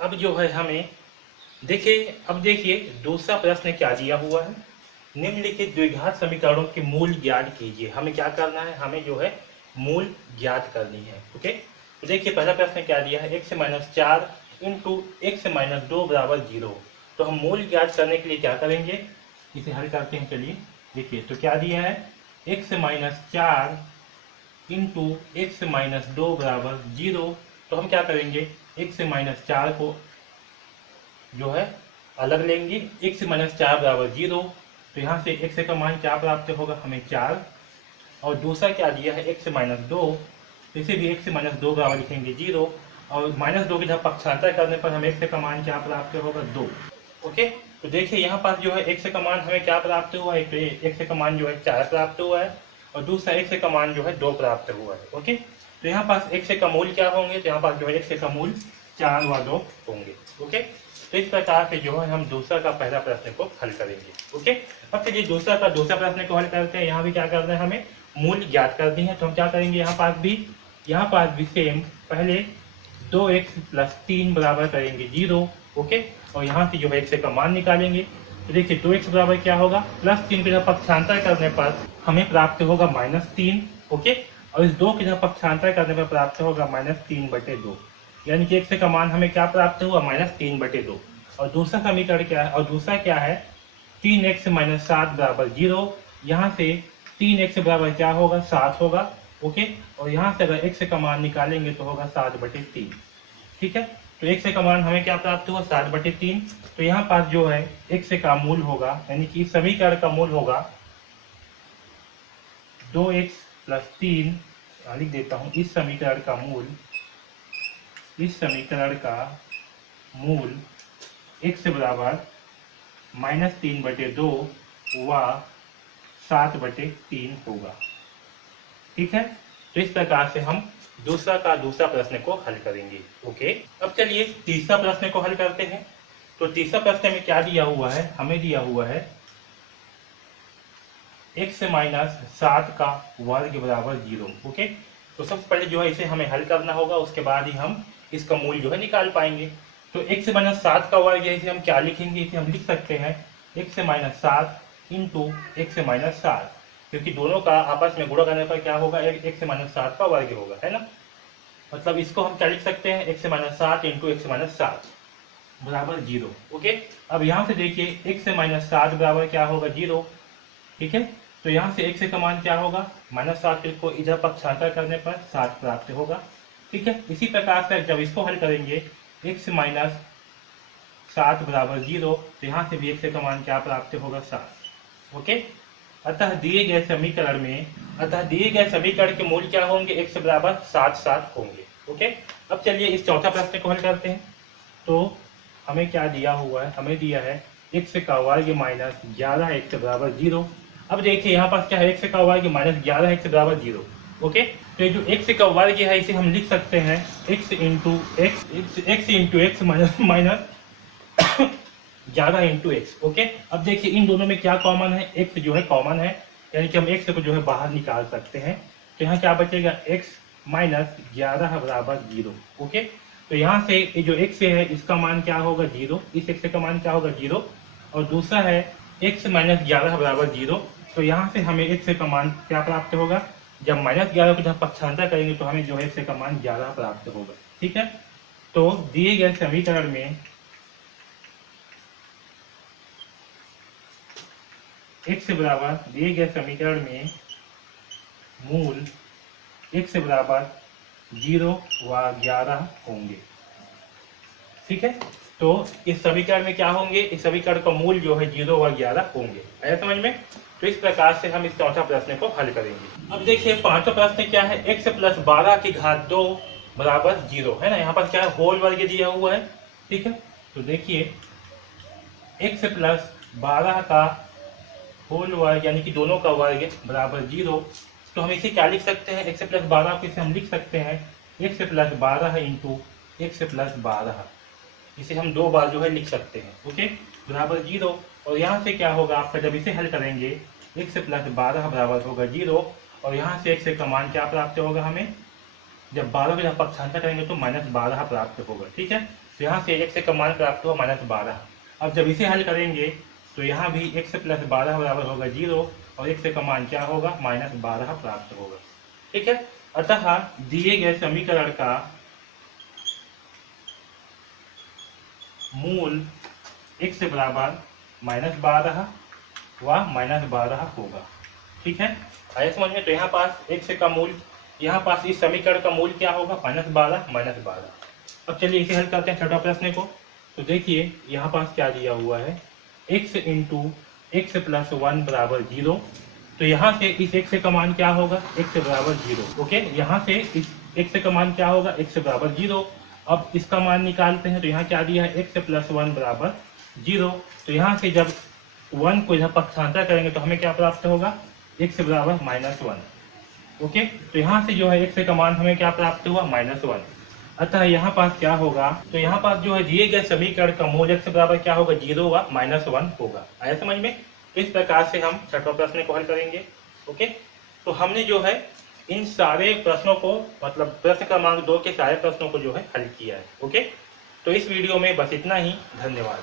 अब जो है हमें देखिए, अब देखिए दूसरा प्रश्न क्या दिया हुआ है। निम्नलिखित द्विघात समीकरणों के मूल ज्ञात कीजिए। हमें क्या करना है, हमें जो है मूल ज्ञात करनी है। ओके, तो देखिए पहला प्रश्न क्या दिया है, x-4 इंटू x-2 बराबर 0। तो हम मूल ज्ञात करने के लिए क्या करेंगे, इसे हल करते हैं। चलिए देखिए, तो क्या दिया है, x-4 इंटू x-2 बराबर 0। तो हम क्या करेंगे, x-4 को जो है अलग लेंगे, x-4 बराबर 0। तो यहाँ से x का मान क्या प्राप्त होगा, हमें 4। और दूसरा क्या दिया है, x-2। तो इसे भी x-2 बराबर लिखेंगे 0। और -2 की जब पक्षांतर करने पर हमें x का मान क्या प्राप्त होगा, 2। ओके, तो देखिए यहाँ पास जो है x का मान हमें क्या प्राप्त हुआ है, तो x का मान जो है 4 प्राप्त हुआ है और दूसरा x का मान जो है 2 प्राप्त हुआ है। ओके, तो यहाँ पास x का मूल क्या होंगे, तो यहाँ पास जो है x का मूल 4 व 2 होंगे। ओके, तो इस प्रकार से जो है हम दूसरा का पहला प्रश्न को हल करेंगे। ओके, अब चलिए दूसरा प्रश्न को हल करते हैं। यहाँ भी क्या करना है, हमें मूल ज्ञात करनी है। तो हम क्या करेंगे, यहाँ पास भी सेम, पहले 2x प्लस 3 बराबर करेंगे 0। ओके, और यहाँ से जो है x का मान निकालेंगे। तो देखिए 2x बराबर क्या होगा, प्लस 3 के जब पक्षांतर करने पर हमें प्राप्त होगा -3। ओके, और इस 2 के जब पक्षांतर करने पर प्राप्त होगा -3/2। यानी कि x का मान हमें क्या प्राप्त हुआ, -3/2। और दूसरा समीकरण क्या है, और दूसरा क्या है, 3x - 7 बराबर 0। यहाँ से 3x बराबर क्या होगा, 7 होगा। ओके, और यहाँ से अगर x का मान निकालेंगे तो होगा 7/3। ठीक है, तो x का मान हमें क्या प्राप्त हुआ, 7/3। तो यहाँ पास जो है x का मूल होगा, यानी कि इस समीकरण का मूल होगा 2x प्लस 3। लिख देता हूँ, इस समीकरण का मूल x बराबर -3/2 व 7/3 होगा। ठीक है, तो इस प्रकार से हम दूसरा प्रश्न को हल करेंगे। ओके, अब चलिए तीसरा प्रश्न को हल करते हैं। तो तीसरा प्रश्न में क्या दिया हुआ है, हमें दिया हुआ है x-7 का वर्ग बराबर 0। ओके, तो सबसे पहले जो है इसे हमें हल करना होगा, उसके बाद ही हम इसका मूल जो है निकाल पाएंगे। तो x-7 का वर्ग है, इसे हम क्या लिखेंगे, इसे हम लिख सकते हैं x-7 इंटू x-7, क्योंकि दोनों का आपस में गुणा करने पर क्या होगा, x-7 का वर्ग होगा, है ना। मतलब इसको हम क्या लिख सकते हैं, x-7 इंटू x-7 बराबर 0। ओके, अब यहाँ से देखिए x-7 बराबर क्या होगा, 0। ठीक है, तो यहाँ से x का मान क्या होगा, -7 को इधर पक्षांतर करने पर 7 प्राप्त होगा। ठीक है, इसी प्रकार से जब इसको हल करेंगे x-7 बराबर 0, तो यहाँ से भी x का मान क्या प्राप्त होगा, 7। ओके, अतः दिए गए समीकरण के मूल क्या होंगे, x बराबर 7 होंगे। ओके, अब चलिए इस चौथा प्रश्न को हल करते हैं। तो हमें क्या दिया हुआ है, हमें दिया है x का वर्ग -11x बराबर 0। अब देखिए यहाँ पास क्या है, x का वर्ग -11x बराबर 0। ओके, तो ये जो x का वर्ग है इसे हम लिख सकते हैं x into x minus 11 into x. Okay, अब देखिए इन दोनों में क्या कॉमन है, x जो है कॉमन है, यानी कि हम x को जो है बाहर निकाल सकते हैं। तो यहाँ क्या बचेगा, x माइनस 11 बराबर 0। ओके, तो यहाँ से ये जो x है इसका मान क्या होगा, 0। इस x का मान क्या होगा, 0। और दूसरा है x माइनस 11 बराबर 0। तो यहाँ से हमें x का मान क्या प्राप्त होगा, जब -11 को जब पक्षांतर करेंगे तो हमें जो है x का मान 11 प्राप्त होगा। ठीक है, तो दिए गए समीकरण में x बराबर, दिए गए समीकरण में मूल x बराबर 0 व 11 होंगे। ठीक है, तो इस समीकरण में क्या होंगे, इस समीकरण का मूल जो है 0 व 11 होंगे। आया समझ में। तो इस प्रकार से हम इस चौथा प्रश्न को हल करेंगे। अब देखिए पांचवा प्रश्न क्या है, x प्लस 12 की घात 2 बराबर 0, है ना। यहाँ पर क्या है, होल वर्ग दिया हुआ है। ठीक है, तो देखिए x प्लस 12 का होल वर्ग यानी कि दोनों का वर्ग बराबर 0। तो हम इसे क्या लिख सकते हैं, x प्लस 12 को इसे हम लिख सकते हैं x plus 12 into x plus 12। इसे हम दो बार जो है लिख सकते हैं। ओके, बराबर 0। और यहाँ से क्या होगा आपका, जब इसे हल करेंगे x प्लस 12 बराबर होगा 0। और यहाँ से x का मान क्या प्राप्त होगा हमें, जब 12 को जब पक्षांतर करेंगे तो -12 प्राप्त होगा। ठीक है, तो यहाँ से x का मान प्राप्त हुआ -12। अब जब इसे हल करेंगे तो यहाँ भी x + 12 बराबर होगा 0 और x का मान क्या होगा -12 प्राप्त होगा। ठीक है, अतः दिए गए समीकरण का मूल x बराबर -12 व -12 होगा। ठीक है, आया समझ में? तो यहाँ पास x का मूल, यहाँ पास इस समीकरण का मूल क्या होगा -12। अब चलिए इसे हल करते हैं छठा प्रश्न को। तो देखिए यहाँ पास क्या दिया हुआ है, x × x + 1 बराबर 0। तो यहाँ से इस x का मान क्या होगा, x बराबर 0। ओके, यहाँ से इस x का मान क्या होगा, x बराबर 0। अब इसका मान निकालते हैं, तो यहाँ क्या दिया है, x + 1 बराबर 0। तो यहाँ से जब 1 को इधर पक्षांतर करेंगे तो हमें क्या प्राप्त होगा, x बराबर -1। ओके, तो यहाँ से जो है x का मान हमें क्या प्राप्त हुआ, -1। अतः यहाँ पास क्या होगा, तो यहाँ पास जो है दिए गए समीकरण का मूल x बराबर क्या होगा, 0 व -1 होगा। आया समझ में? इस प्रकार से हम छठवां प्रश्न को हल करेंगे। ओके, तो हमने जो है इन सारे प्रश्नों को, मतलब प्रश्न क्रमांक 2 के सारे प्रश्नों को जो है हल किया है। ओके, तो इस वीडियो में बस इतना ही। धन्यवाद।